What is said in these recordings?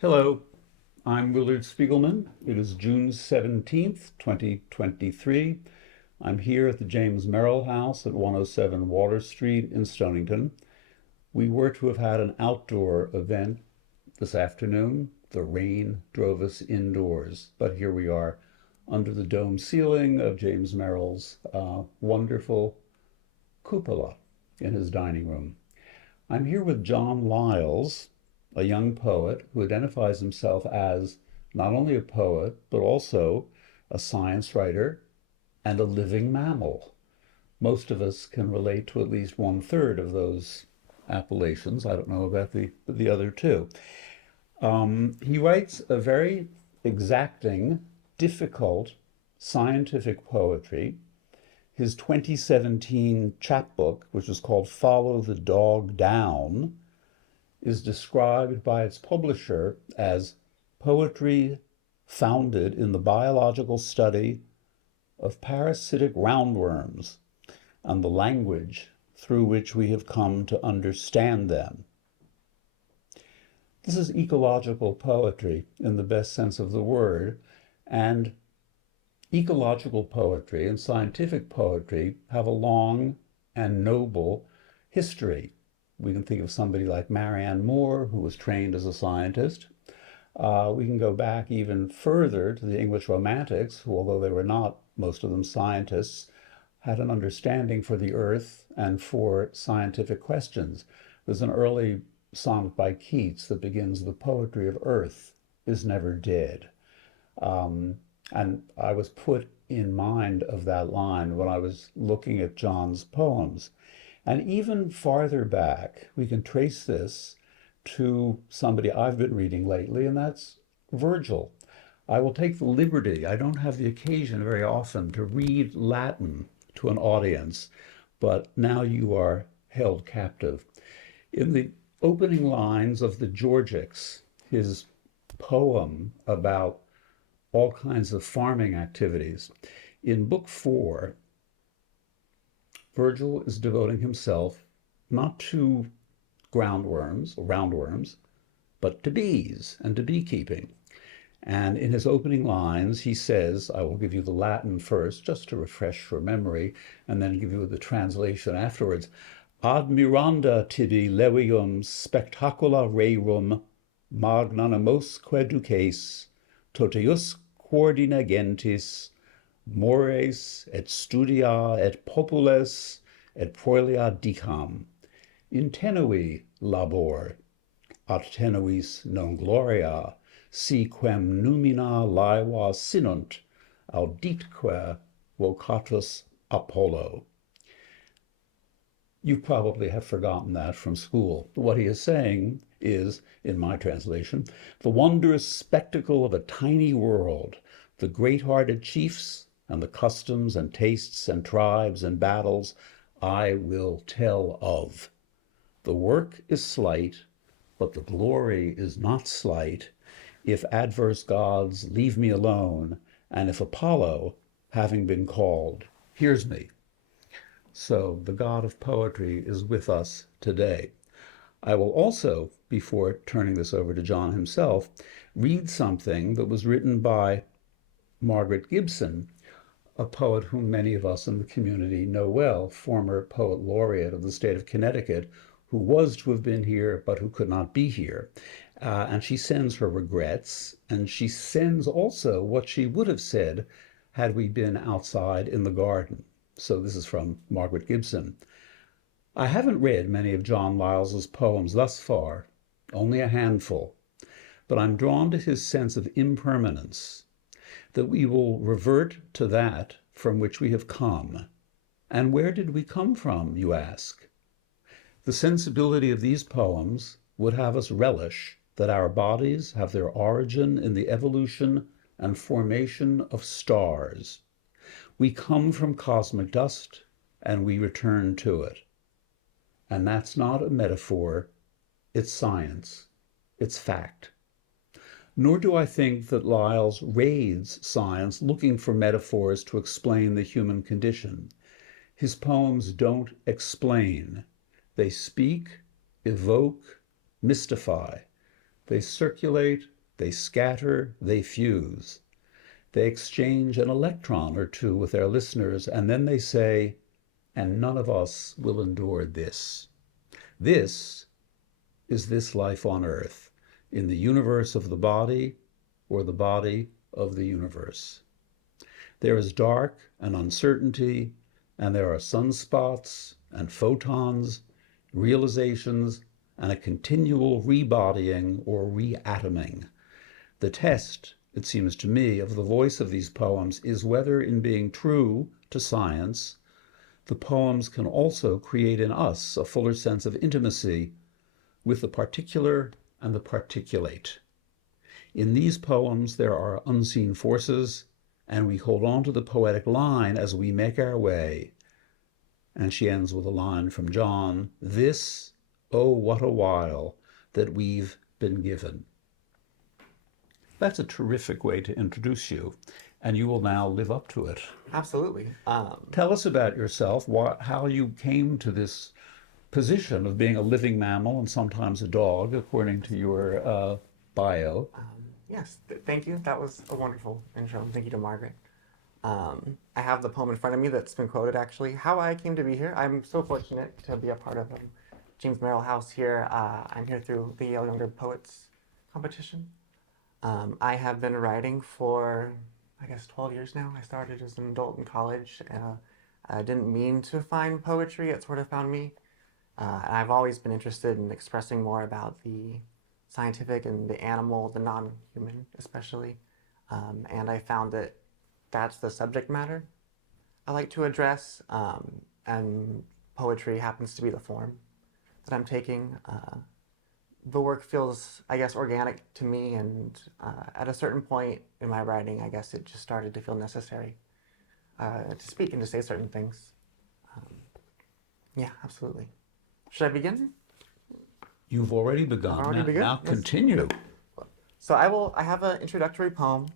Hello, I'm Willard Spiegelman. It is June 17th, 2023. I'm here at the James Merrill House at 107 Water Street in Stonington. We were to have had an outdoor event this afternoon. The rain drove us indoors, but here we are under the dome ceiling of James Merrill's wonderful cupola in his dining room. I'm here with John Liles, a young poet who identifies himself as not only a poet, but also a science writer and a living mammal. Most of us can relate to at least one-third of those appellations. I don't know about the other two. He writes a very exacting, difficult scientific poetry. His 2017 chapbook, which is called Follow the Dog Down, is described by its publisher as poetry founded in the biological study of parasitic roundworms and the language through which we have come to understand them. This is ecological poetry in the best sense of the word, and ecological poetry and scientific poetry have a long and noble history. We can think of somebody like Marianne Moore, who was trained as a scientist. We can go back even further to the English Romantics, who, although they were not, most of them, scientists, had an understanding for the earth and for scientific questions. There's an early sonnet by Keats that begins, "The poetry of earth is never dead." And I was put in mind of that line when I was looking at John's poems. And even farther back, we can trace this to somebody I've been reading lately, and that's Virgil. I will take the liberty, I don't have the occasion very often to read Latin to an audience, but now you are held captive. In the opening lines of the Georgics, his poem about all kinds of farming activities, in Book 4, Virgil is devoting himself not to roundworms, but to bees and to beekeeping. And in his opening lines, he says, I will give you the Latin first, just to refresh your memory, and then give you the translation afterwards. Admiranda tibi levium spectacula rerum magnanimosque duces, totius coordina gentis, mores et studia et popules et prolia dicam, in tenui labor, ad tenuis non gloria, si quem numina laeva sinunt, auditque vocatus Apollo. You probably have forgotten that from school. What he is saying is, in my translation, the wondrous spectacle of a tiny world, the great-hearted chiefs and the customs and tastes and tribes and battles I will tell of. The work is slight, but the glory is not slight, if adverse gods leave me alone, and if Apollo, having been called, hears me. So the god of poetry is with us today. I will also, before turning this over to John himself, read something that was written by Margaret Gibson, a poet whom many of us in the community know well, former poet laureate of the state of Connecticut, who was to have been here but who could not be here. And she sends her regrets, and she sends also what she would have said had we been outside in the garden. So this is from Margaret Gibson. I haven't read many of John Liles's poems thus far, only a handful, but I'm drawn to his sense of impermanence, that we will revert to that from which we have come. And where did we come from, you ask? The sensibility of these poems would have us relish that our bodies have their origin in the evolution and formation of stars. We come from cosmic dust, and we return to it. And that's not a metaphor, it's science, it's fact. Nor do I think that Liles raids science looking for metaphors to explain the human condition. His poems don't explain. They speak, evoke, mystify. They circulate, they scatter, they fuse. They exchange an electron or two with their listeners, and then they say, and none of us will endure this. This is this life on Earth, in the universe of the body or the body of the universe. There is dark and uncertainty, and there are sunspots and photons, realizations, and a continual rebodying or reatoming. The test, it seems to me, of the voice of these poems is whether, in being true to science, the poems can also create in us a fuller sense of intimacy with the particular and the particulate. In these poems, there are unseen forces, and we hold on to the poetic line as we make our way. And she ends with a line from John, "This, oh, what a while that we've been given." That's a terrific way to introduce you, and you will now live up to it. Absolutely. Tell us about yourself, how you came to this position of being a living mammal and sometimes a dog, according to your bio. Yes, thank you. That was a wonderful intro. Thank you to Margaret. I have the poem in front of me that's been quoted, actually. How I came to be here. I'm so fortunate to be a part of James Merrill House here. I'm here through the Yale Younger Poets competition. I have been writing for, I guess, 12 years now. I started as an adult in college. I didn't mean to find poetry. It sort of found me. I've always been interested in expressing more about the scientific and the animal, the non-human especially. And I found that that's the subject matter I like to address, and poetry happens to be the form that I'm taking. The work feels, I guess, organic to me, and at a certain point in my writing, I guess it just started to feel necessary to speak and to say certain things. Yeah, absolutely. Should I begin? You've already begun. I've already begun? Now Yes. continue. So I have an introductory poem.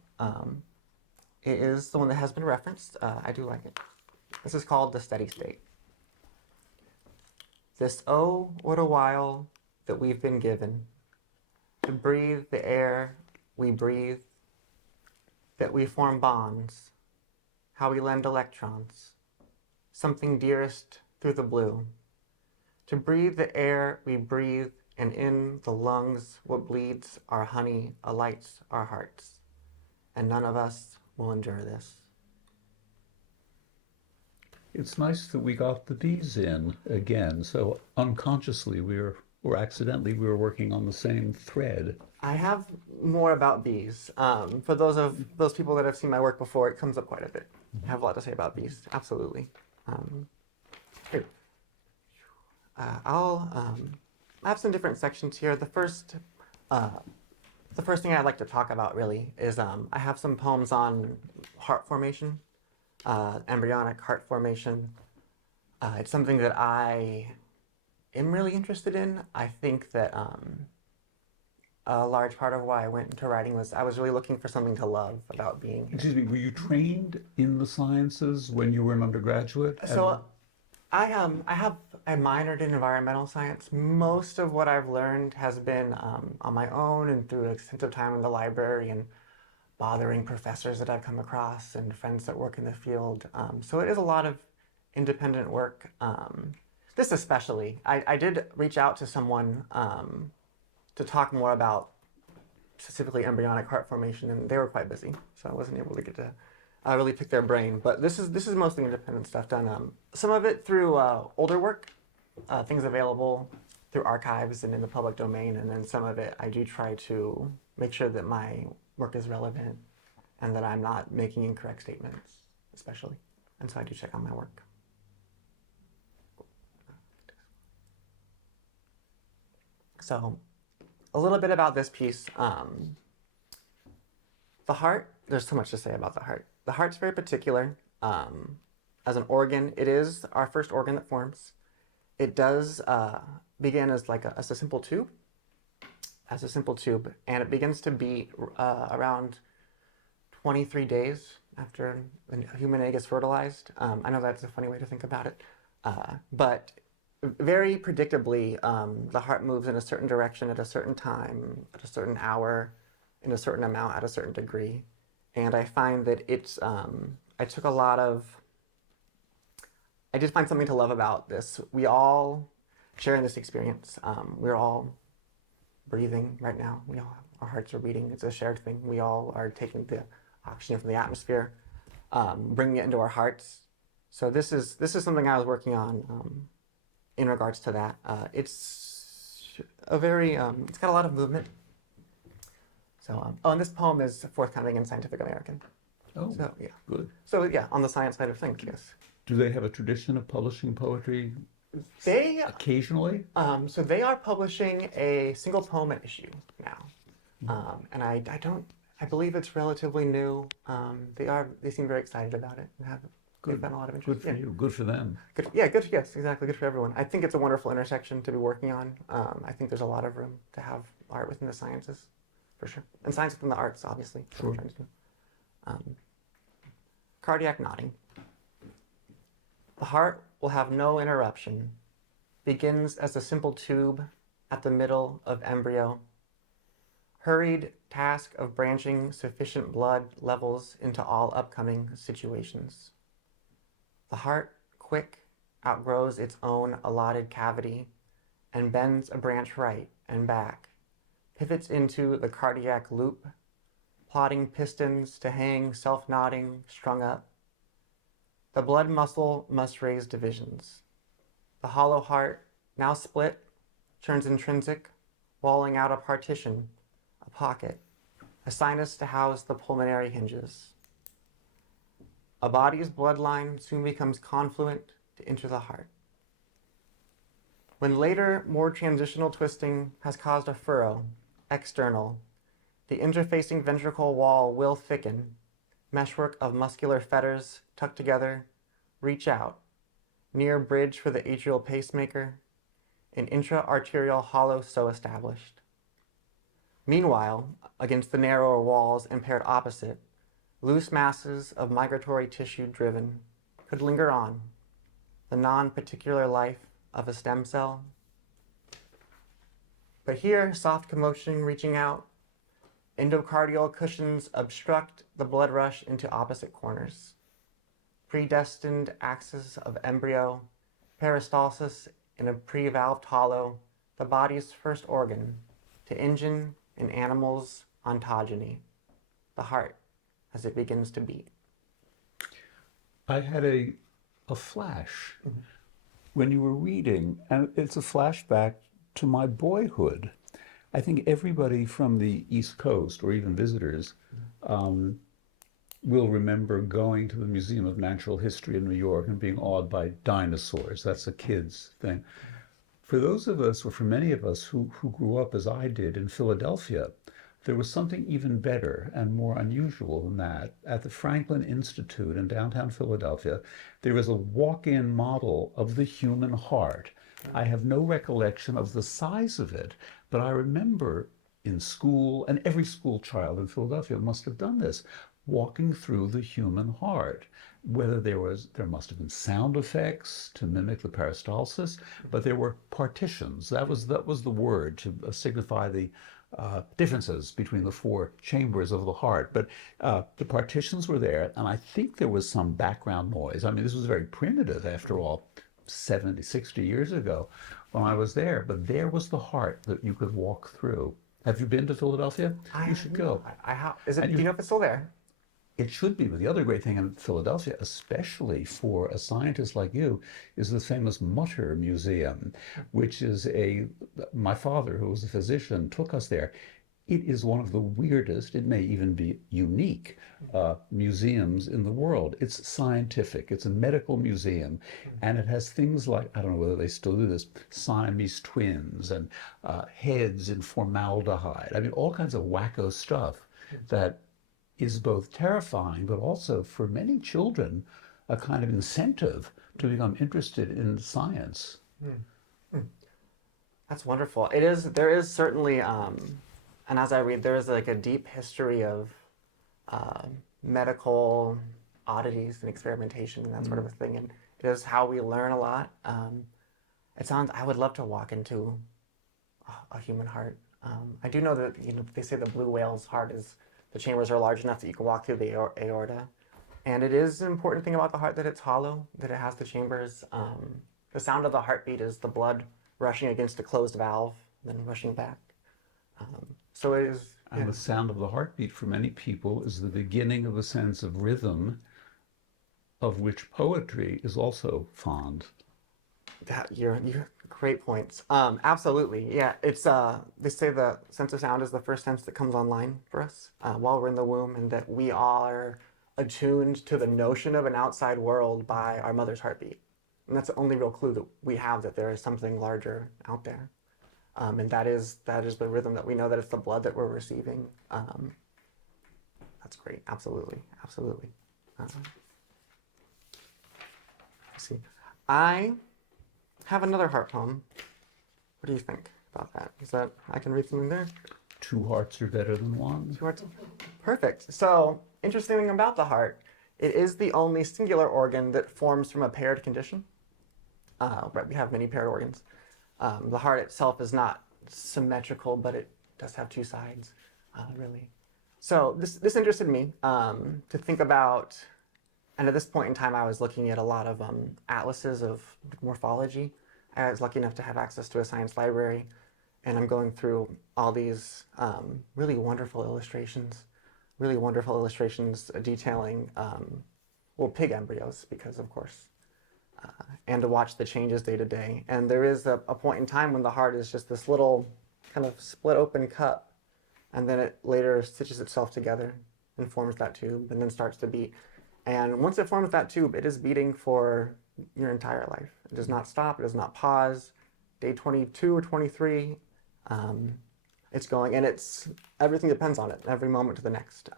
It is the one that has been referenced. I do like it. This is called The Steady State. This, oh, what a while that we've been given to breathe the air we breathe, that we form bonds, how we lend electrons, something dearest through the blue, to breathe the air we breathe, and in the lungs what bleeds our honey alights our hearts, and none of us will endure this. It's nice that we got the bees in again. So unconsciously or accidentally, we were working on the same thread. I have more about bees. For those people that have seen my work before, it comes up quite a bit. I have a lot to say about bees, absolutely. Here. I have some different sections here. The first thing I'd like to talk about really is I have some poems on heart formation, embryonic heart formation. It's something that I am really interested in. I think that a large part of why I went into writing was I was really looking for something to love about being here. Excuse me, were you trained in the sciences when you were an undergraduate? So I minored in environmental science. Most of what I've learned has been on my own and through extensive time in the library and bothering professors that I've come across and friends that work in the field. So it is a lot of independent work. This especially. I did reach out to someone to talk more about specifically embryonic heart formation, and they were quite busy, so I wasn't able to get to really pick their brain. But this is mostly independent stuff done. Some of it through older work, things available through archives and in the public domain, and then some of it I do try to make sure that my work is relevant and that I'm not making incorrect statements, especially. And so I do check on my work. So a little bit about this piece. The heart, there's so much to say about the heart. The heart's very particular. As an organ, it is our first organ that forms. It does begin as as a simple tube, and it begins to beat around 23 days after a human egg is fertilized. I know that's a funny way to think about it, but very predictably, the heart moves in a certain direction at a certain time, at a certain hour, in a certain amount, at a certain degree. And I find that I took a lot of, I did find something to love about this. We all share in this experience. We're all breathing right now. Our hearts are beating. It's a shared thing. We all are taking the oxygen from the atmosphere, bringing it into our hearts. So this is something I was working on in regards to that. It's a very it's got a lot of movement. So and this poem is forthcoming in Scientific American. Oh, So yeah, good. so yeah, on the science side of things, yes. Do they have a tradition of publishing poetry They occasionally? so they are publishing a single poem an issue now, and I don't. I believe it's relatively new. They seem very excited about it and they've Good. gotten a lot of interest. Good for you. Good for them. Good, yeah, good. Yes, exactly. Good for everyone. I think it's a wonderful intersection to be working on. I think there's a lot of room to have art within the sciences, for sure, and science within the arts, obviously. That's what we're trying to do. Cardiac nodding. The heart will have no interruption. Begins as a simple tube at the middle of embryo. Hurried task of branching sufficient blood levels into all upcoming situations. The heart, quick, outgrows its own allotted cavity and bends a branch right and back, pivots into the cardiac loop, plotting pistons to hang self-nodding, strung up. The blood muscle must raise divisions. The hollow heart, now split, turns intrinsic, walling out a partition, a pocket, a sinus to house the pulmonary hinges. A body's bloodline soon becomes confluent to enter the heart. When later, more transitional twisting has caused a furrow, external, the interfacing ventricle wall will thicken, meshwork of muscular fetters tucked together, reach out, near bridge for the atrial pacemaker, an intra-arterial hollow so established. Meanwhile, against the narrower walls and paired opposite, loose masses of migratory tissue driven could linger on, the non-particular life of a stem cell. But here, soft commotion reaching out, endocardial cushions obstruct the blood rush into opposite corners. Predestined axis of embryo, peristalsis in a pre-valved hollow, the body's first organ, to engine an animal's ontogeny, the heart, as it begins to beat. I had a flash when you were reading, and it's a flashback to my boyhood. I think everybody from the East Coast, or even visitors, will remember going to the Museum of Natural History in New York and being awed by dinosaurs. That's a kid's thing. For those of us, or for many of us who grew up as I did in Philadelphia, there was something even better and more unusual than that. At the Franklin Institute in downtown Philadelphia, there is a walk-in model of the human heart. I have no recollection of the size of it, but I remember in school, and every school child in Philadelphia must have done this, walking through the human heart. Whether there must have been sound effects to mimic the peristalsis, but there were partitions. That was the word to signify the differences between the four chambers of the heart. But the partitions were there, and I think there was some background noise. I mean, this was very primitive, after all, 70, 60 years ago when I was there. But there was the heart that you could walk through. Have you been to Philadelphia? You should go. I have. Do you know if it's still there? It should be, but the other great thing in Philadelphia, especially for a scientist like you, is the famous Mutter Museum, which is my father, who was a physician, took us there. It is one of the weirdest, it may even be unique, museums in the world. It's scientific, it's a medical museum, and it has things like, I don't know whether they still do this, Siamese twins and heads in formaldehyde. I mean, all kinds of wacko stuff that is both terrifying, but also for many children, a kind of incentive to become interested in science. That's wonderful. It is. There is certainly, and as I read, there is like a deep history of medical oddities and experimentation and that sort of a thing. And it is how we learn a lot. It sounds. I would love to walk into a human heart. I do know that they say the blue whale's heart is the chambers are large enough that you can walk through the aorta, and it is an important thing about the heart that it's hollow, that it has the chambers. The sound of the heartbeat is the blood rushing against a closed valve, then rushing back. So it is. And the sound of the heartbeat for many people is the beginning of a sense of rhythm, of which poetry is also fond. You're great points. Absolutely, yeah. It's they say the sense of sound is the first sense that comes online for us while we're in the womb, and that we are attuned to the notion of an outside world by our mother's heartbeat, and that's the only real clue that we have that there is something larger out there, and that is the rhythm that we know that it's the blood that we're receiving. That's great. Absolutely, absolutely. Let's see, I have another heart poem. What do you think about that? Is that I can read something there? Two hearts are better than one. Two hearts. Perfect. So, interesting thing about the heart, it is the only singular organ that forms from a paired condition. Right, we have many paired organs. The heart itself is not symmetrical, but it does have two sides, really. So this interested me to think about. And at this point in time, I was looking at a lot of atlases of morphology. I was lucky enough to have access to a science library, and I'm going through all these really wonderful illustrations detailing, well, pig embryos, because of course, and to watch the changes day to day. And there is a point in time when the heart is just this little kind of split open cup, and then it later stitches itself together and forms that tube, and then starts to beat. And once it forms that tube, it is beating for your entire life. It does not stop. It does not pause. Day 22 or 23, it's going, and it's everything depends on it. Every moment to the next.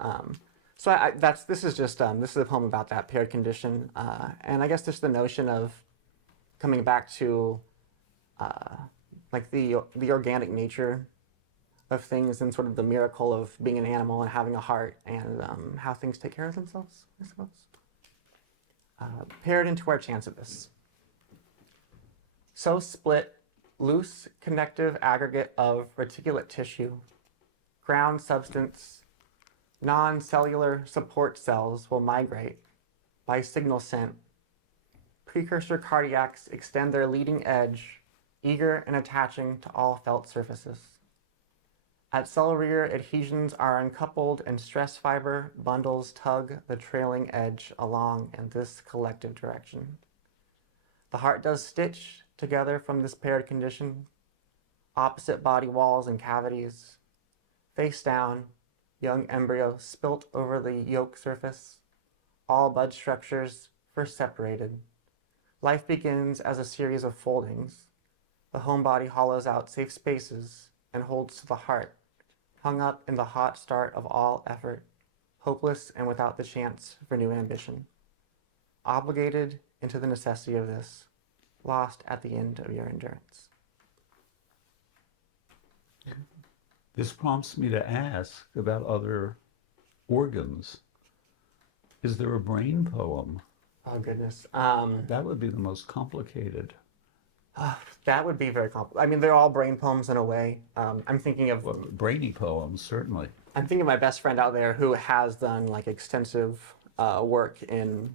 So this is a poem about that paired condition, and I guess just the notion of coming back to like the organic nature of things, and sort of the miracle of being an animal and having a heart, and how things take care of themselves, I suppose. Paired into our chance of this. So split, loose connective aggregate of reticulate tissue, ground substance, non-cellular support cells will migrate by signal sent. Precursor cardiacs extend their leading edge, eager and attaching to all felt surfaces. At cell rear, adhesions are uncoupled and stress fiber bundles tug the trailing edge along in this collective direction. The heart does stitch together from this paired condition, opposite body walls and cavities. Face down, young embryo spilt over the yolk surface, all bud structures first separated. Life begins as a series of foldings. The home body hollows out safe spaces and holds to the heart, hung up in the hot start of all effort, hopeless and without the chance for new ambition. Obligated into the necessity of this, lost at the end of your endurance. This prompts me to ask about other organs. Is there a brain poem? Oh, goodness. That would be the most complicated. That would be very complicated. I mean, they're all brain poems in a way. I'm thinking of Well, brainy poems, certainly. I'm thinking of my best friend out there who has done like extensive work in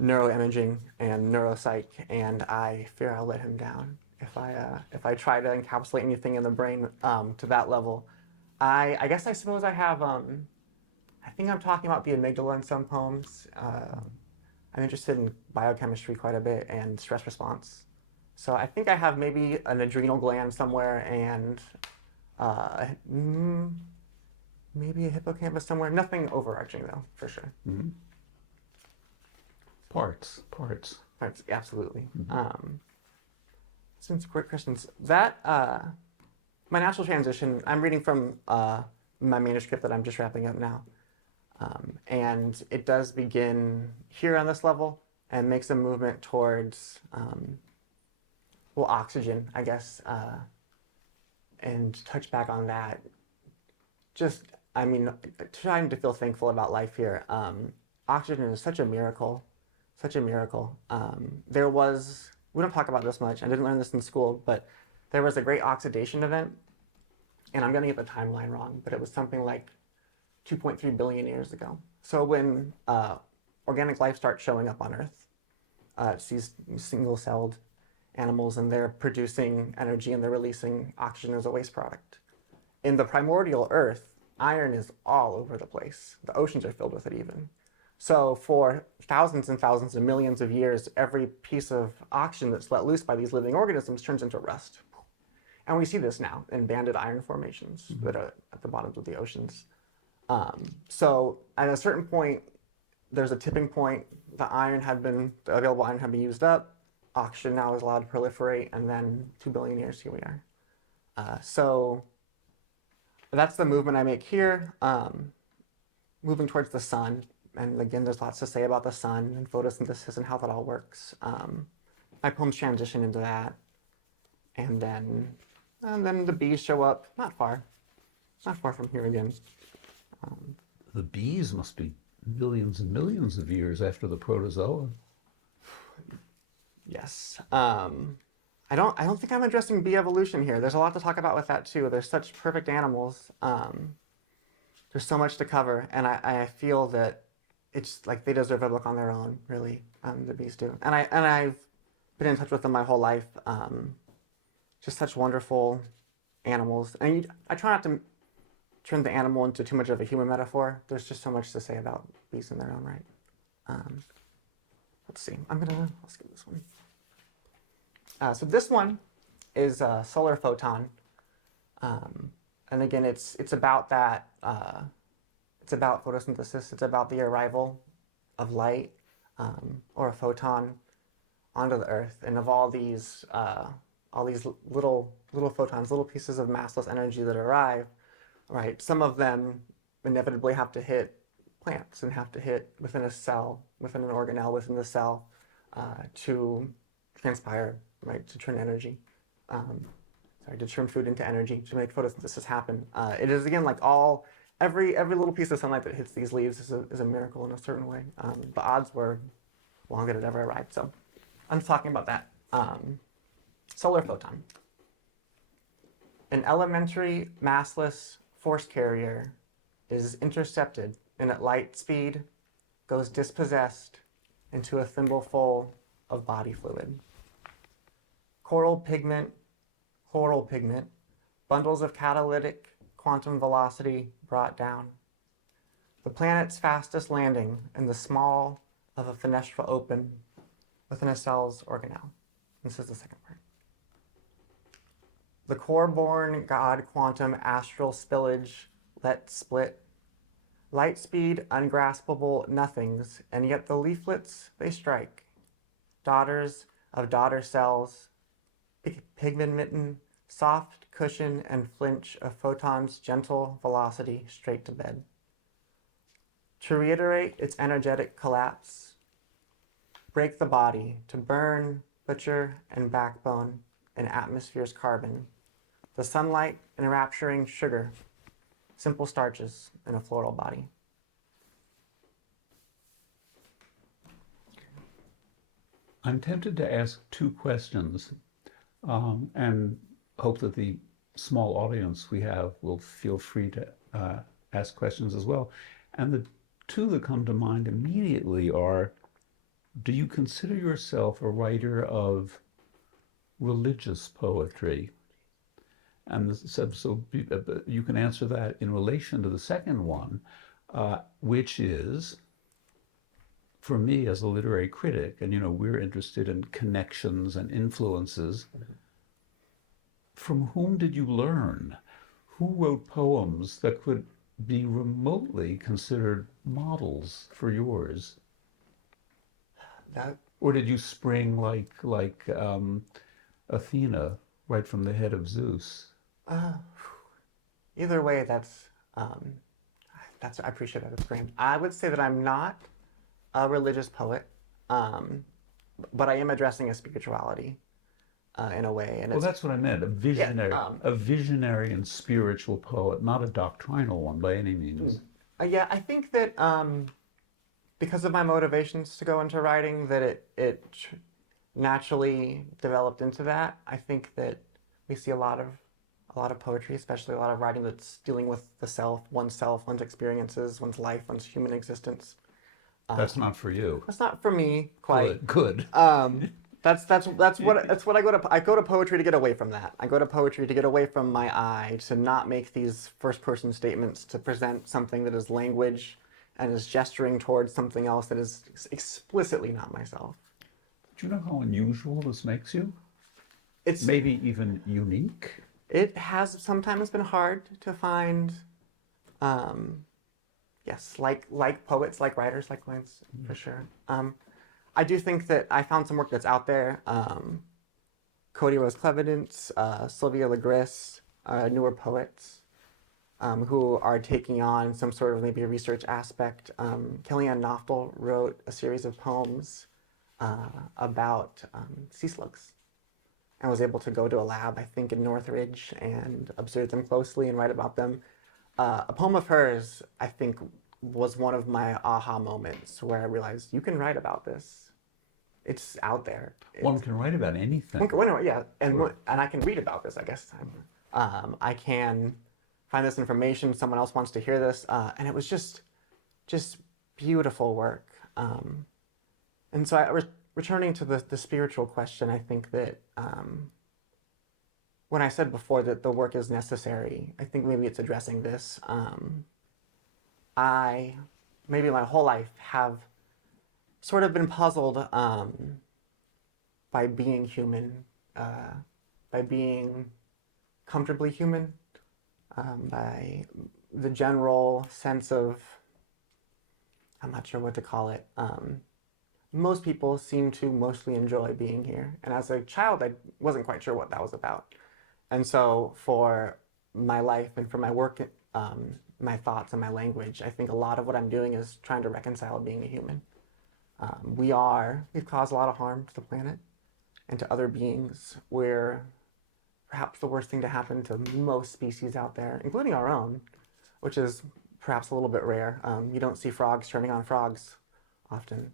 neuroimaging and neuropsych, and I fear I'll let him down if I try to encapsulate anything in the brain to that level. I guess I suppose I have. I think I'm talking about the amygdala in some poems. I'm interested in biochemistry quite a bit and stress response. So I think I have maybe an adrenal gland somewhere and maybe a hippocampus somewhere. Nothing overarching though, for sure. Mm-hmm. Parts. Absolutely. Since great questions. That my natural transition. I'm reading from my manuscript that I'm just wrapping up now, and it does begin here on this level and makes a movement towards oxygen, I guess, and touch back on that. Just, I mean, trying to feel thankful about life here. Oxygen is such a miracle, such a miracle. There was we don't talk about this much. I didn't learn this in school, but there was a great oxidation event, and I'm going to get the timeline wrong, but it was something like 2.3 billion years ago. So when organic life starts showing up on Earth, it's these single-celled animals, and they're producing energy and they're releasing oxygen as a waste product. In the primordial Earth, iron is all over the place. The oceans are filled with it even. So for thousands and thousands and millions of years, every piece of oxygen that's let loose by these living organisms turns into rust. And we see this now in banded iron formations that are at the bottoms of the oceans. So at a certain point, there's a tipping point. The available iron had been used up. Oxygen now is allowed to proliferate, and then 2 billion years, here we are. So that's the movement I make here, moving towards the sun. And again, there's lots to say about the sun and photosynthesis and how that all works. My poems transition into that. And then the bees show up, not far from here again. The bees must be millions and millions of years after the protozoa. Yes. I don't think I'm addressing bee evolution here. There's a lot to talk about with that too. They're such perfect animals. There's so much to cover, and I feel that it's like they deserve a book on their own, really. The bees do, and I've been in touch with them my whole life. Just such wonderful animals, and I try not to turn the animal into too much of a human metaphor. There's just so much to say about bees in their own right. Let's see. Let's get this one. So this one is a solar photon, and again, it's about that. It's about photosynthesis. It's about the arrival of light or a photon onto the Earth, and of all these little photons, little pieces of massless energy that arrive. Right, some of them inevitably have to hit plants and have to hit within a cell, within an organelle, within the cell, to transpire, right, to turn energy, to turn food into energy, to make photosynthesis happen. It is, again, like every little piece of sunlight that hits these leaves is a miracle in a certain way. The odds were long that it ever arrived, so I'm talking about that. Solar photon. An elementary massless force carrier is intercepted and at light speed goes dispossessed into a thimbleful of body fluid. Chloral pigment, bundles of catalytic quantum velocity brought down. The planet's fastest landing in the small of a fenestra open within a cell's organelle. This is the second part. The core-born god quantum astral spillage let split. Light speed, ungraspable nothings, and yet the leaflets they strike. Daughters of daughter cells, pigment-mitten, soft cushion and flinch of photons' gentle velocity straight to bed. To reiterate its energetic collapse, break the body to burn, butcher, and backbone an atmosphere's carbon. The sunlight enrapturing sugar, simple starches in a floral body. I'm tempted to ask two questions and hope that the small audience we have will feel free to ask questions as well. And the two that come to mind immediately are, do you consider yourself a writer of religious poetry? And so you can answer that in relation to the second one, which is, for me as a literary critic, and we're interested in connections and influences, from whom did you learn? Who wrote poems that could be remotely considered models for yours? Or did you spring like Athena right from the head of Zeus? Either way, that's I appreciate that. It's great. I would say that I'm not a religious poet, but I am addressing a spirituality in a way. And well, that's what I meant. A visionary and spiritual poet, not a doctrinal one by any means. Yeah, I think that because of my motivations to go into writing, that naturally developed into that. I think that we see a lot of poetry, especially a lot of writing that's dealing with the self, one's experiences, one's life, one's human existence. That's not for you. That's not for me quite. Good. That's what I go to poetry to get away from that. I go to poetry to get away from my I, to not make these first person statements, to present something that is language and is gesturing towards something else that is explicitly not myself. Do you know how unusual this makes you? It's Maybe even unique? It has sometimes been hard to find, yes, like poets, like writers, like poets, for sure. I do think that I found some work that's out there. Cody Rose Clevedence, Sylvia Legris, newer poets who are taking on some sort of maybe a research aspect. Kellyanne Knopfel wrote a series of poems about sea slugs, and was able to go to a lab, I think, in Northridge and observe them closely and write about them. A poem of hers, I think, was one of my aha moments where I realized you can write about this. It's out there. One can write about anything. Yeah, and Sure. and I can read about this, I guess. I can find this information. Someone else wants to hear this, and it was just beautiful work. And so returning to the spiritual question, I think that when I said before that the work is necessary, I think maybe it's addressing this. I, maybe my whole life, have sort of been puzzled by being human, by being comfortably human, by the general sense of, I'm not sure what to call it. Most people seem to mostly enjoy being here. And as a child, I wasn't quite sure what that was about. And so for my life and for my work, my thoughts and my language, I think a lot of what I'm doing is trying to reconcile being a human. We've caused a lot of harm to the planet and to other beings. We're perhaps the worst thing to happen to most species out there, including our own, which is perhaps a little bit rare. You don't see frogs turning on frogs often.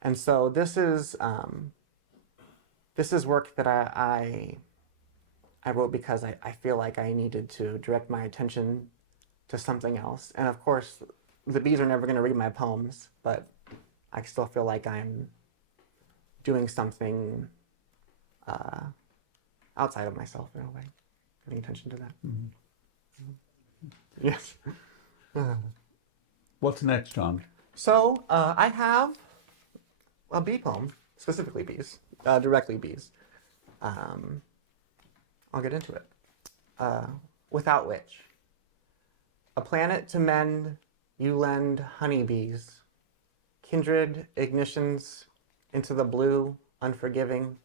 And so this is work that I wrote because I feel like I needed to direct my attention to something else. And of course, the bees are never going to read my poems, but I still feel like I'm doing something outside of myself in a way, paying attention to that. Mm-hmm. Yes. What's next, John? So I have a bee poem, specifically bees, directly bees. I'll get into it. Without which, a planet to mend, you lend honeybees, kindred ignitions into the blue, unforgiving,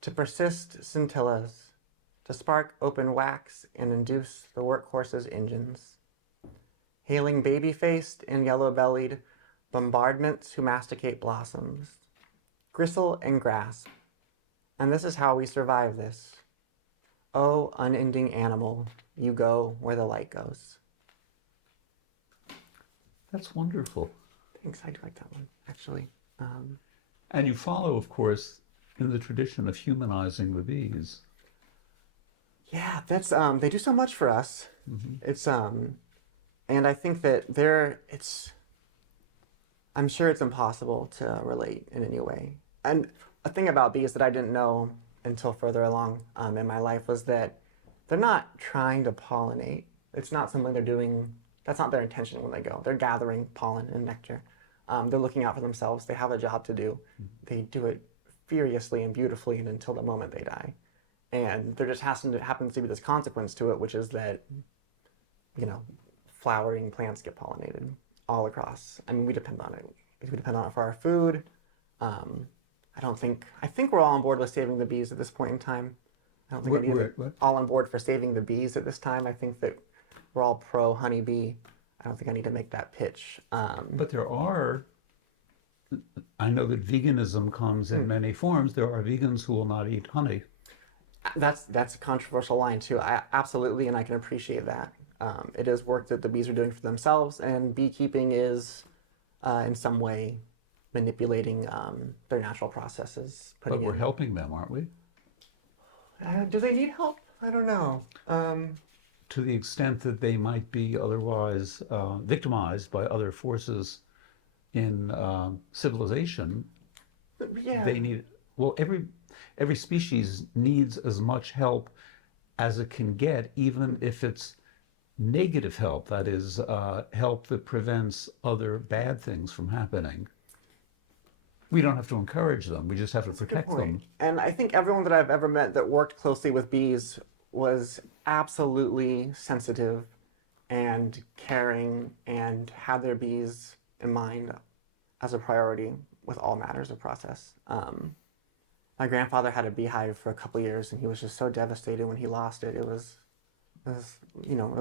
to persist scintillas, to spark open wax and induce the workhorse's engines. Hailing baby-faced and yellow-bellied bombardments who masticate blossoms, gristle and grasp. And this is how we survive this. Oh, unending animal, you go where the light goes. That's wonderful. Thanks, I do like that one, actually. And you follow, of course, in the tradition of humanizing the bees. Yeah, that's they do so much for us. Mm-hmm. It's and I think that I'm sure it's impossible to relate in any way. And a thing about bees that I didn't know until further along in my life was that they're not trying to pollinate. It's not something they're doing. That's not their intention when they go. They're gathering pollen and nectar. They're looking out for themselves. They have a job to do. They do it furiously and beautifully and until the moment they die. And there just happens to be this consequence to it, which is that, flowering plants get pollinated all across. I mean, we depend on it. We depend on it for our food. I think we're all on board with saving the bees at this point in time. I don't think we're all on board for saving the bees at this time. I think that we're all pro honeybee. I don't think I need to make that pitch. But I know that veganism comes in many forms. There are vegans who will not eat honey. That's a controversial line too. Absolutely, and I can appreciate that. It is work that the bees are doing for themselves, and beekeeping is in some way manipulating their natural processes. But we're helping them, aren't we? Do they need help? I don't know. To the extent that they might be otherwise victimized by other forces in civilization, Yeah. they need, well, every species needs as much help as it can get, even if it's negative help, that is, help that prevents other bad things from happening. We don't have to encourage them, we just have to protect them. And I think everyone that I've ever met that worked closely with bees was absolutely sensitive and caring and had their bees in mind as a priority with all matters of process. My grandfather had a beehive for a couple years, and he was just so devastated when he lost it. It was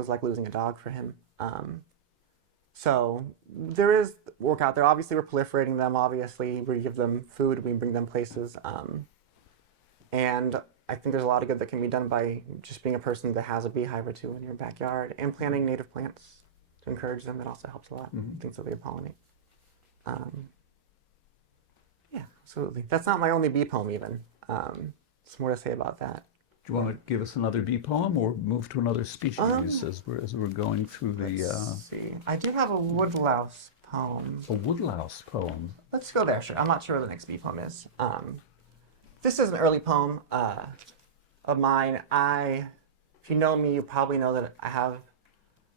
like losing a dog for him. So there is work out there. Obviously, we're proliferating them. Obviously, we give them food. We bring them places. And I think there's a lot of good that can be done by just being a person that has a beehive or two in your backyard and planting native plants to encourage them. That also helps a lot. Things that they pollinate. Yeah, absolutely. That's not my only bee poem, even. There's more to say about that. Do you want to give us another bee poem or move to another species as we're going through the... Let's see. I do have a woodlouse poem. A woodlouse poem? Let's go there, sure. I'm not sure where the next bee poem is. This is an early poem of mine. If you know me, you probably know that I have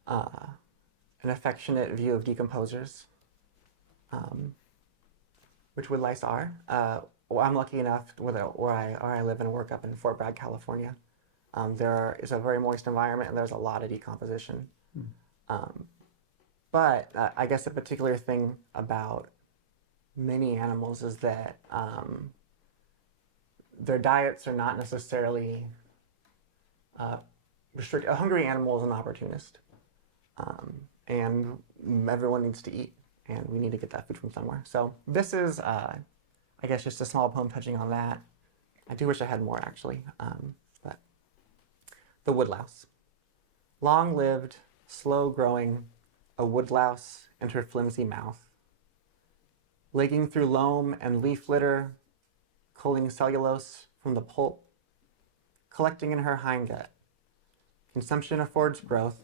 an affectionate view of decomposers, which woodlice are. Well, I'm lucky enough where I live and work up in Fort Bragg, California. There is a very moist environment and there's a lot of decomposition. But I guess a particular thing about many animals is that their diets are not necessarily restricted. A hungry animal is an opportunist. And everyone needs to eat, and we need to get that food from somewhere. So this is, I guess, just a small poem touching on that. I do wish I had more, actually. But the woodlouse. Long-lived, slow-growing, a woodlouse and her flimsy mouth. Legging through loam and leaf litter, culling cellulose from the pulp, collecting in her hindgut. Consumption affords growth.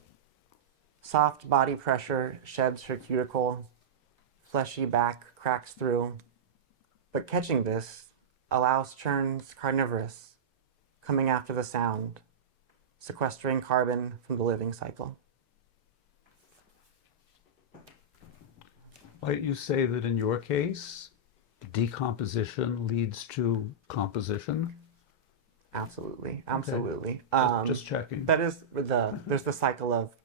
Soft body pressure sheds her cuticle. Fleshy back cracks through. But catching this allows churns carnivorous, coming after the sound, sequestering carbon from the living cycle. Might you say that in your case, decomposition leads to composition? Absolutely, absolutely. Just checking. That is there's the cycle of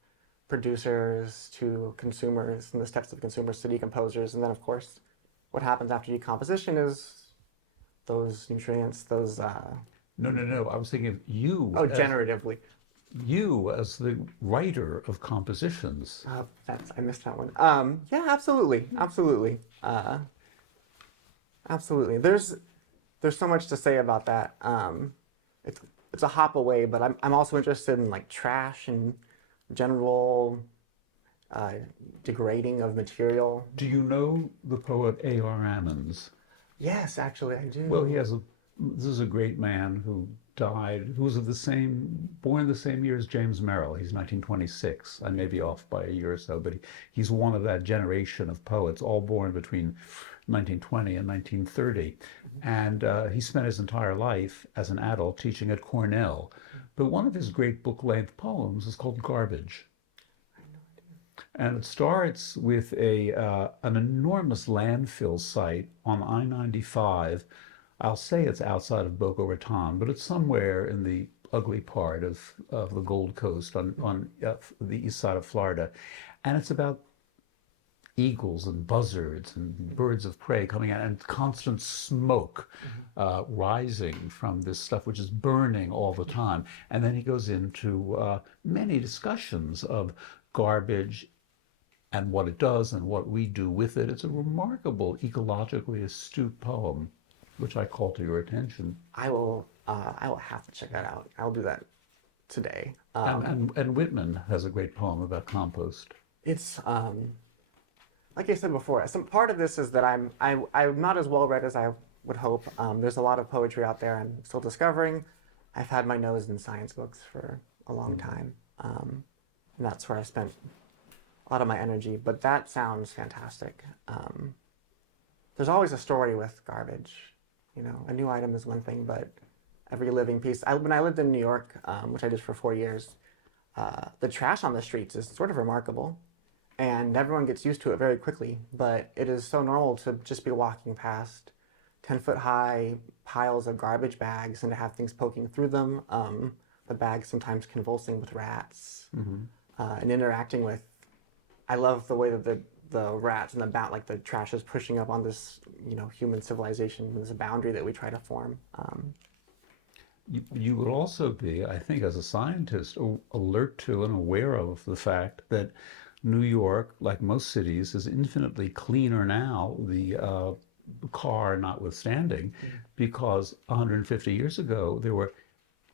producers to consumers and the steps of consumers to decomposers, and then of course, what happens after decomposition is those nutrients, those. No. I was thinking of you. Oh, generatively. You as the writer of compositions. I missed that one. Yeah, absolutely. Absolutely. There's so much to say about that. It's a hop away, but I'm also interested in like trash and general degrading of material. Do you know the poet A.R. Ammons? Yes, actually, I do. Well, this is a great man who died, who was born the same year as James Merrill. He's 1926. I may be off by a year or so, but he's one of that generation of poets, all born between 1920 and 1930. And he spent his entire life as an adult teaching at Cornell. But one of his great book-length poems is called Garbage. And it starts with an enormous landfill site on I-95. I'll say it's outside of Boca Raton, but it's somewhere in the ugly part of the Gold Coast on the east side of Florida. And it's about eagles and buzzards and birds of prey coming out, and constant smoke rising from this stuff, which is burning all the time. And then he goes into many discussions of garbage and what it does and what we do with it. It's a remarkable, ecologically astute poem, which I call to your attention. I will have to check that out. I'll do that today. And Whitman has a great poem about compost. It's like I said before, some part of this is that I'm not as well read as I would hope. There's a lot of poetry out there I'm still discovering. I've had my nose in science books for a long time, and that's where I spent a lot of my energy. But that sounds fantastic. There's always a story with garbage. You know, a new item is one thing, but every living piece. When I lived in New York, which I did for 4 years, the trash on the streets is sort of remarkable, and everyone gets used to it very quickly. But it is so normal to just be walking past 10-foot-high piles of garbage bags and to have things poking through them. The bags sometimes convulsing with rats, and interacting with. I love the way that the rats and the like the trash is pushing up on this, human civilization, this boundary that we try to form. You would also be, I think, as a scientist, alert to and aware of the fact that New York, like most cities, is infinitely cleaner now, the car notwithstanding, because 150 years ago, there were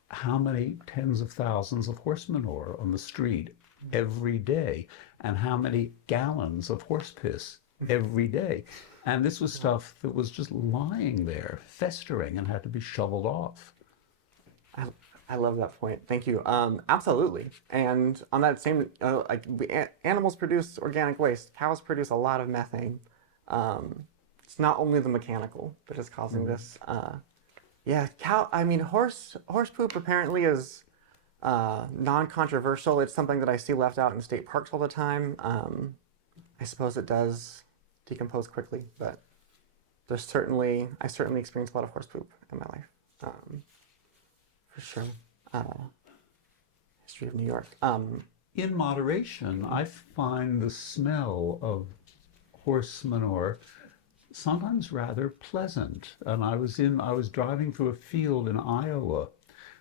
how many tens of thousands of horse manure on the street every day, and how many gallons of horse piss every day. And this was stuff that was just lying there, festering, and had to be shoveled off. I love that point. Thank you. Absolutely. And on that same, animals produce organic waste. Cows produce a lot of methane. It's not only the mechanical that is causing this. Horse poop apparently is non-controversial. It's something that I see left out in state parks all the time. I suppose it does decompose quickly, but I certainly experienced a lot of horse poop in my life. For sure. History of New York. In moderation, I find the smell of horse manure sometimes rather pleasant. And I was driving through a field in Iowa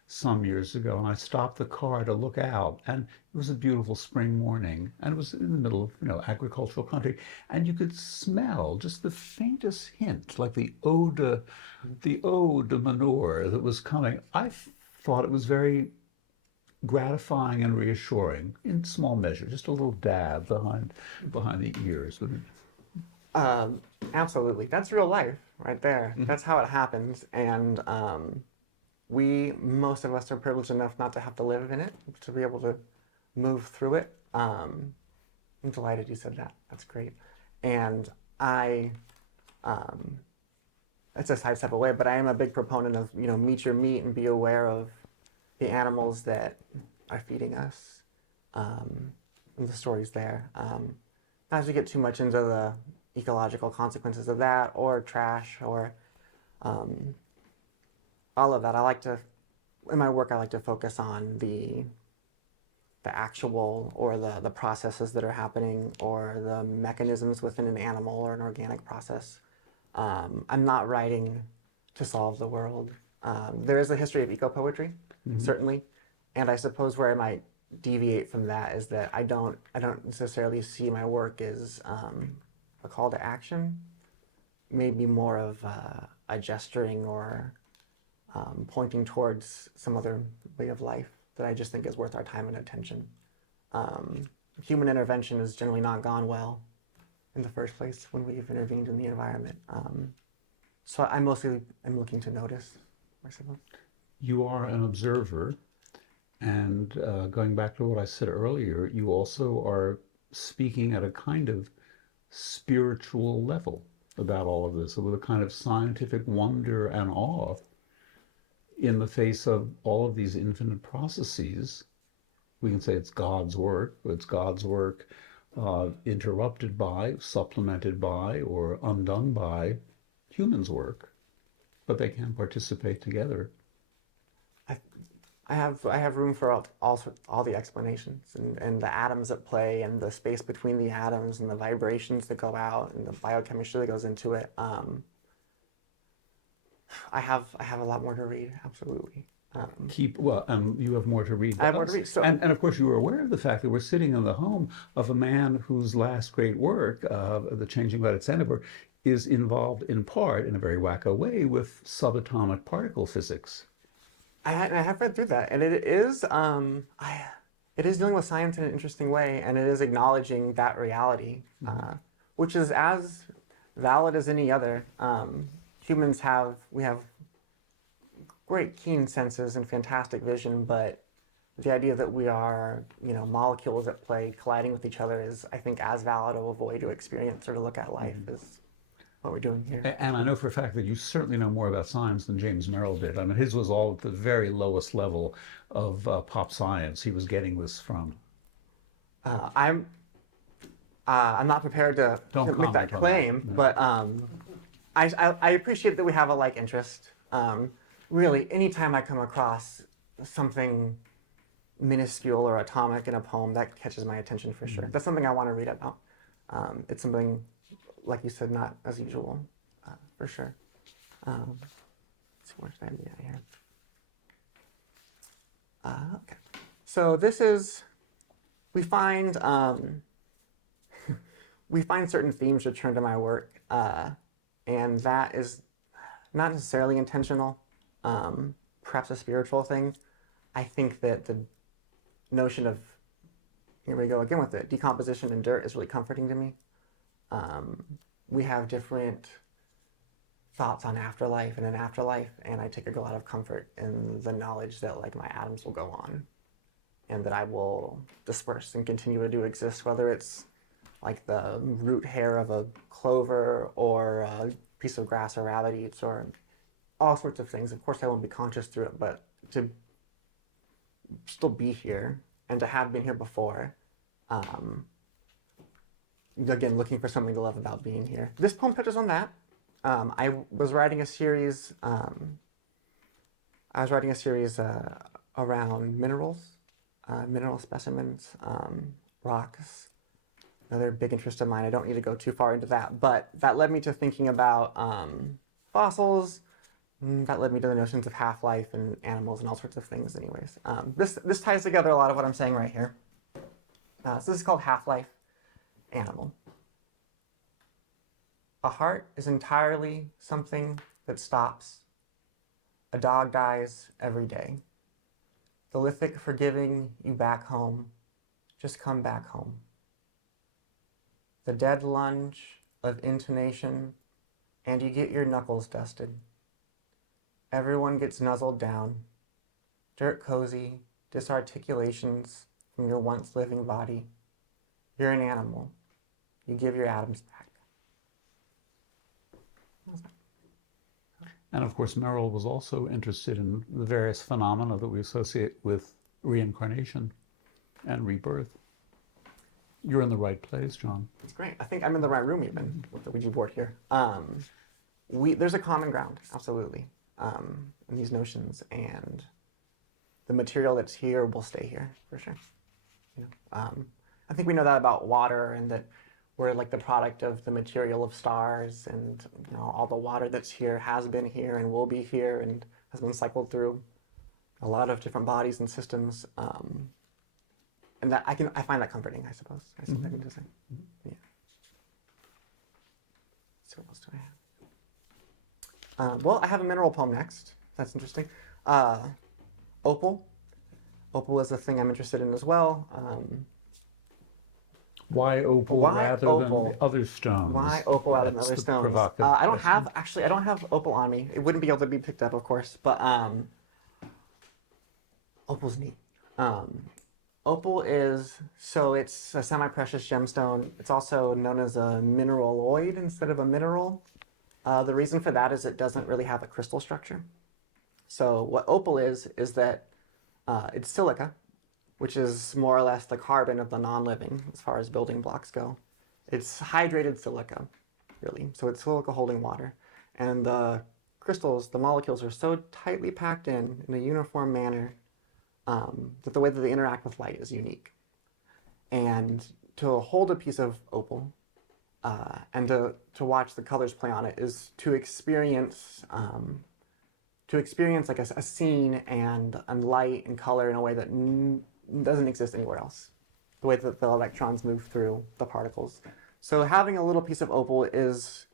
some years ago, and I stopped the car to look out, and it was a beautiful spring morning, and it was in the middle of agricultural country, and you could smell just the faintest hint, like the eau de manure that was coming. I thought it was very gratifying and reassuring in small measure, just a little dab behind the ears. Absolutely. That's real life right there. That's how it happens. And most of us are privileged enough not to have to live in it, to be able to move through it. I'm delighted you said that. That's great. And it's a sidestep away, but I am a big proponent of, meet your meat and be aware of the animals that are feeding us, and the stories there. Not to get too much into the ecological consequences of that, or trash, or all of that. In my work, I like to focus on the actual, or the processes that are happening, or the mechanisms within an animal or an organic process. I'm not writing to solve the world. There is a history of eco-poetry, certainly, and I suppose where I might deviate from that is that I don't necessarily see my work as a call to action, maybe more of a gesturing or pointing towards some other way of life that I just think is worth our time and attention. Human intervention has generally not gone well in the first place when we've intervened in the environment. So I'm looking to notice, I suppose. You are an observer, and going back to what I said earlier, you also are speaking at a kind of spiritual level about all of this, with a kind of scientific wonder and awe in the face of all of these infinite processes. We can say it's God's work, but it's God's work interrupted by, supplemented by, or undone by humans' work, but they can participate together. I have room for all the explanations, and the atoms at play, and the space between the atoms, and the vibrations that go out, and the biochemistry that goes into it. I have a lot more to read, absolutely. You have more to read. I have more to read. So, and of course, you are aware of the fact that we're sitting in the home of a man whose last great work, The Changing Light at Sanibur, is involved in part, in a very wacko way, with subatomic particle physics. I have read through that, and it is dealing with science in an interesting way, and it is acknowledging that reality. which is as valid as any other. Humans we have great keen senses and fantastic vision, but the idea that we are, molecules at play colliding with each other is, I think, as valid of a way to experience or to look at life as what we're doing here. And I know for a fact that you certainly know more about science than James Merrill did. I mean, his was all at the very lowest level of pop science. He was getting this from. I'm not prepared to make that claim, no. But I appreciate that we have a like interest. Really, anytime I come across something minuscule or atomic in a poem, that catches my attention for sure. That's something I want to read about. It's something, like you said, not as usual, for sure. Let's see, where should I be at here? Okay. So this is, we find certain themes return to my work, and that is not necessarily intentional, perhaps a spiritual thing. I think that the notion of, here we go again with it, decomposition and dirt is really comforting to me. We have different thoughts on afterlife and an afterlife, and I take a lot of comfort in the knowledge that like my atoms will go on and that I will disperse and continue to exist, whether it's like the root hair of a clover or a piece of grass or rabbit eats or all sorts of things. Of course, I won't be conscious through it, but to still be here and to have been here before, again, looking for something to love about being here. This poem touches on that. I was writing a series. Around minerals, mineral specimens, rocks. Another big interest of mine. I don't need to go too far into that, but that led me to thinking about fossils. That led me to the notions of half-life and animals and all sorts of things. Anyways, this ties together a lot of what I'm saying right here. So this is called Half-Life, Animal. A heart is entirely something that stops. A dog dies every day. The lithic forgiving you back home. Just come back home. The dead lunge of intonation, and you get your knuckles dusted. Everyone gets nuzzled down. Dirt cozy, disarticulations from your once living body. You're an animal. You give your atoms back. And of course, Merrill was also interested in the various phenomena that we associate with reincarnation and rebirth. You're in the right place, John. That's great. I think I'm in the right room even with the Ouija board here. There's a common ground, absolutely, in these notions, and the material that's here will stay here for sure. I think we know that about water, and that we're like the product of the material of stars, and all the water that's here has been here and will be here and has been cycled through a lot of different bodies and systems. And that I find that comforting, I suppose. I suppose I need to say. Yeah. So what else do I have? Well, I have a mineral poem next. That's interesting. Opal. Opal is a thing I'm interested in as well. Why opal rather than other stones? Why opal rather than other stones? I don't have opal on me. It wouldn't be able to be picked up, of course, but opal's neat. Opal it's a semi-precious gemstone. It's also known as a mineraloid instead of a mineral. The reason for that is it doesn't really have a crystal structure. So what opal is that it's silica, which is more or less the carbon of the non-living as far as building blocks go. It's hydrated silica, really. So it's silica holding water. And the crystals, the molecules, are so tightly packed in a uniform manner that the way that they interact with light is unique. And to hold a piece of opal and to watch the colors play on it is to experience like a scene and light and color in a way that doesn't exist anywhere else. The way that the electrons move through the particles. So having a little piece of opal is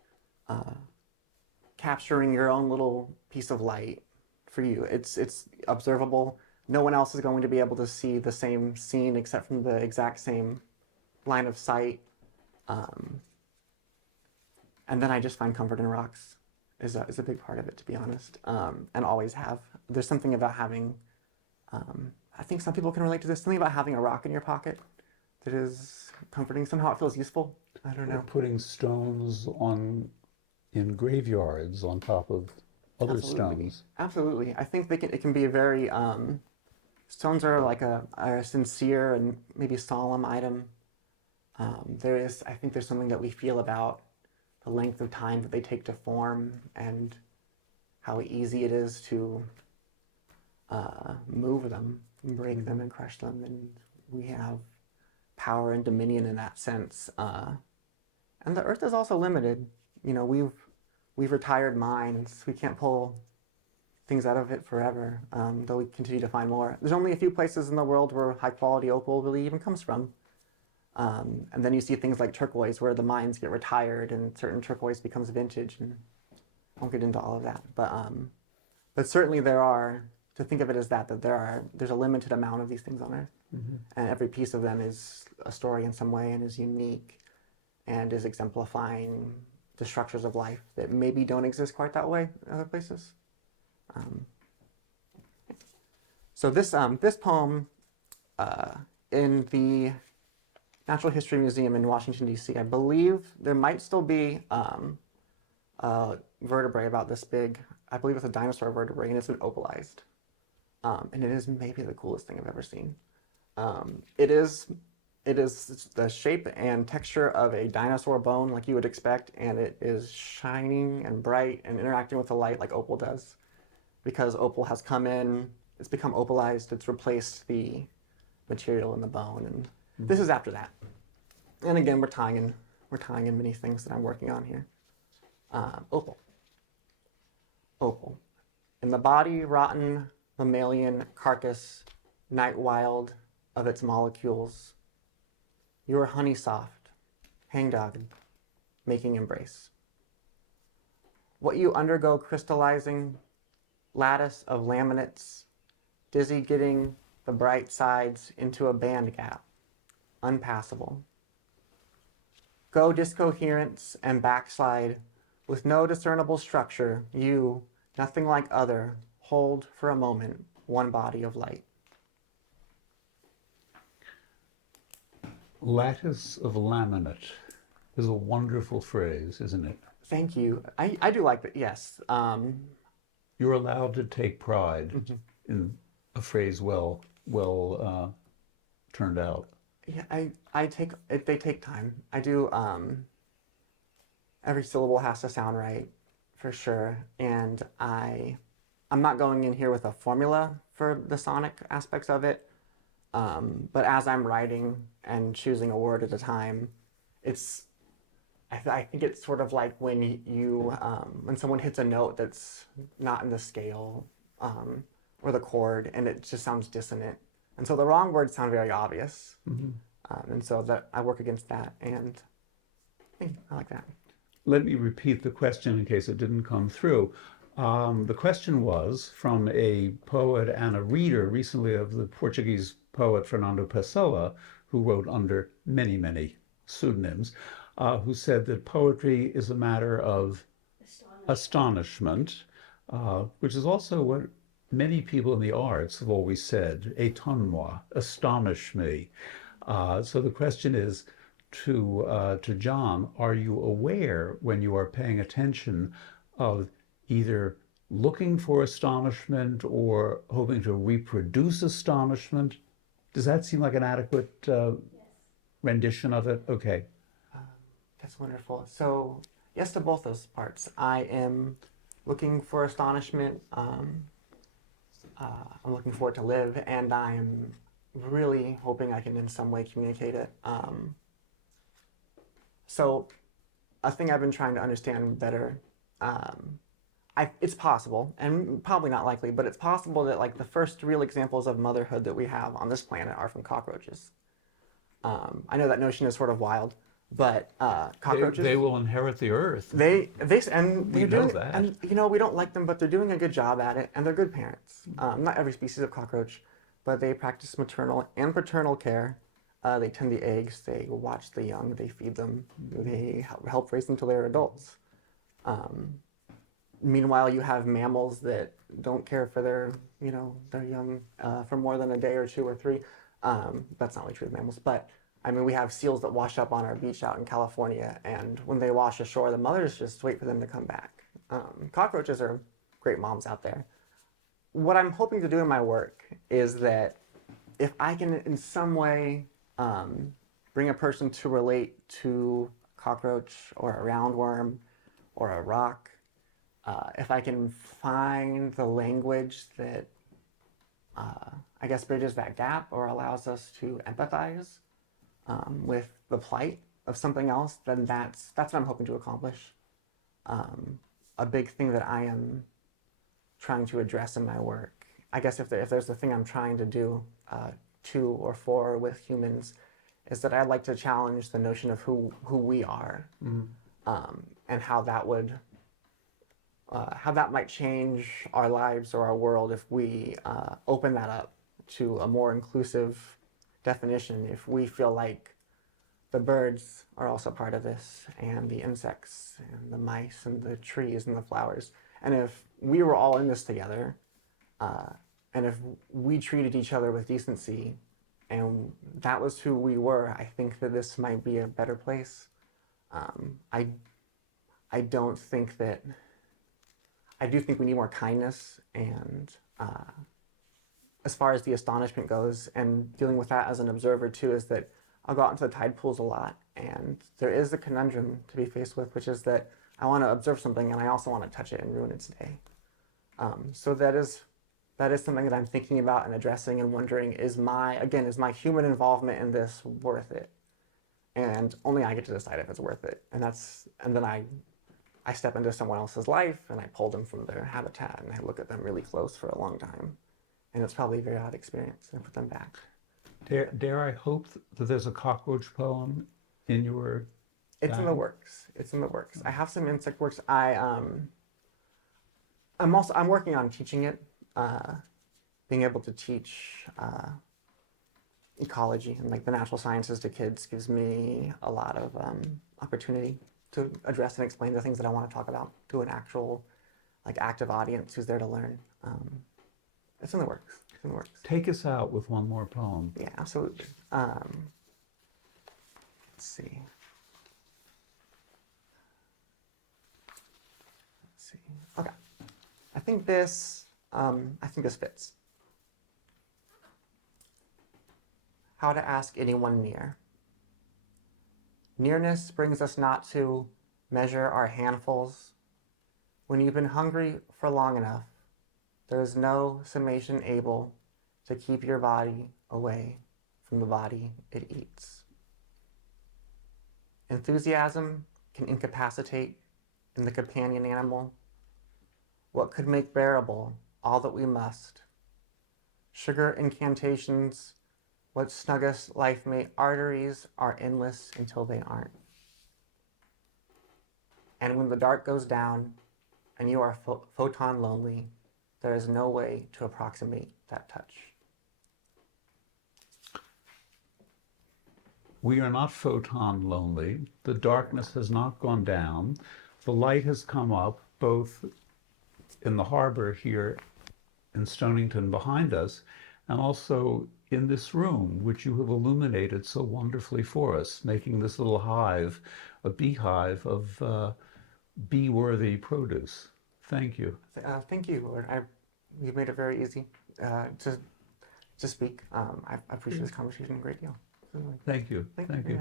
capturing your own little piece of light for you. It's observable. No one else is going to be able to see the same scene except from the exact same line of sight. And then I just find comfort in rocks is a big part of it, to be honest, and always have. There's something about having, I think some people can relate to this, something about having a rock in your pocket that is comforting. Somehow it feels useful. I don't Or know. putting stones in graveyards on top of other Absolutely. stones. Absolutely. I think it can be a very, stones are like a sincere and maybe solemn item. I think there's something that we feel about the length of time that they take to form and how easy it is to move them, and break them, and crush them. And we have power and dominion in that sense. And the earth is also limited. You know, we've retired mines. We can't pull things out of it forever, though we continue to find more. There's only a few places in the world where high quality opal really even comes from. And then you see things like turquoise, where the mines get retired and certain turquoise becomes vintage. And I won't get into all of that, but certainly to think of it as there's a limited amount of these things on Earth, and every piece of them is a story in some way and is unique, and is exemplifying the structures of life that maybe don't exist quite that way in other places. So this poem in the Natural History Museum in Washington, D.C., I believe there might still be a vertebrae about this big. I believe it's a dinosaur vertebrae, and it's been opalized. And it is maybe the coolest thing I've ever seen. It is the shape and texture of a dinosaur bone, like you would expect, and it is shining and bright and interacting with the light like opal does. Because opal has come in, it's become opalized, it's replaced the material in the bone, and this is after that. And again, we're tying in many things that I'm working on here. Opal. In the body, rotten mammalian carcass, night wild of its molecules, you are honey soft, hangdog, making embrace. What you undergo crystallizing, lattice of laminates, dizzy getting the bright sides into a band gap, unpassable. Go discoherence and backslide with no discernible structure, you, nothing like other, hold for a moment one body of light. Lattice of laminate is a wonderful phrase, isn't it? Thank you. I do like that, yes. You're allowed to take pride in a phrase well turned out. Yeah, they take time. I do, every syllable has to sound right, for sure. And I'm not going in here with a formula for the sonic aspects of it. But as I'm writing and choosing a word at a time, I think it's sort of like when when someone hits a note that's not in the scale, or the chord, and it just sounds dissonant. And so the wrong words sound very obvious. And so that I work against that, and I like that. Let me repeat the question in case it didn't come through. The question was from a poet and a reader recently of the Portuguese poet Fernando Pessoa, who wrote under many, many pseudonyms, who said that poetry is a matter of astonishment, which is also what many people in the arts have always said, étonne-moi, astonish me. So the question is to John, are you aware when you are paying attention of either looking for astonishment or hoping to reproduce astonishment? Does that seem like an adequate rendition of it? Okay. That's wonderful. So yes to both those parts. I am looking for astonishment. I'm looking for it to live, and I am really hoping I can in some way communicate it. So a thing I've been trying to understand better, it's possible, and probably not likely, but it's possible that like the first real examples of motherhood that we have on this planet are from cockroaches. I know that notion is sort of wild, but cockroaches. They will inherit the earth. We know that. And we don't like them, but they're doing a good job at it, and they're good parents. Not every species of cockroach, but they practice maternal and paternal care. They tend the eggs, they watch the young, they feed them, they help raise them till they're adults. Um, Meanwhile, you have mammals that don't care for their young for more than a day or two or three. That's not really true with mammals, but I mean, we have seals that wash up on our beach out in California, and when they wash ashore, the mothers just wait for them to come back. Cockroaches are great moms out there. What I'm hoping to do in my work is that if I can, in some way, bring a person to relate to a cockroach or a roundworm or a rock, if I can find the language that I guess bridges that gap or allows us to empathize with the plight of something else, then that's what I'm hoping to accomplish. A big thing that I am trying to address in my work, I guess if there's a thing I'm trying to do to or for with humans, is that I'd like to challenge the notion of who we are, and how that might change our lives or our world if we open that up to a more inclusive definition. If we feel like the birds are also part of this, and the insects, and the mice, and the trees, and the flowers, and if we were all in this together, and if we treated each other with decency, and that was who we were, I think that this might be a better place. I don't think that. I do think we need more kindness, and as far as the astonishment goes, and dealing with that as an observer too, is that I'll go out into the tide pools a lot, and there is a conundrum to be faced with, which is that I want to observe something, and I also want to touch it and ruin its day. So that is something that I'm thinking about and addressing, and wondering, is my human involvement in this worth it? And only I get to decide if it's worth it. And then I step into someone else's life, and I pull them from their habitat, and I look at them really close for a long time. And it's probably a very odd experience, and I put them back. Dare I hope that there's a cockroach poem in your It's in the works. It's in the works. I have some insect works. I'm working on teaching it. Being able to teach ecology and like the natural sciences to kids gives me a lot of opportunity to address and explain the things that I want to talk about to an actual, like, active audience who's there to learn. It's in the works. It's in the works. Take us out with one more poem. Yeah, absolutely. Let's see. Okay. I think this fits. How to ask anyone near. Nearness brings us not to measure our handfuls. When you've been hungry for long enough, there is no summation able to keep your body away from the body it eats. Enthusiasm can incapacitate in the companion animal what could make bearable all that we must. Sugar incantations, what snuggest life mate arteries are endless until they aren't. And when the dark goes down and you are photon lonely, there is no way to approximate that touch. We are not photon lonely. The darkness has not gone down. The light has come up, both in the harbor here in Stonington behind us, and also in this room, which you have illuminated so wonderfully for us, making this little hive a beehive of bee-worthy produce. Thank you. Thank you. You've made it very easy to speak. I appreciate this conversation a great deal. Thank you. Thank you.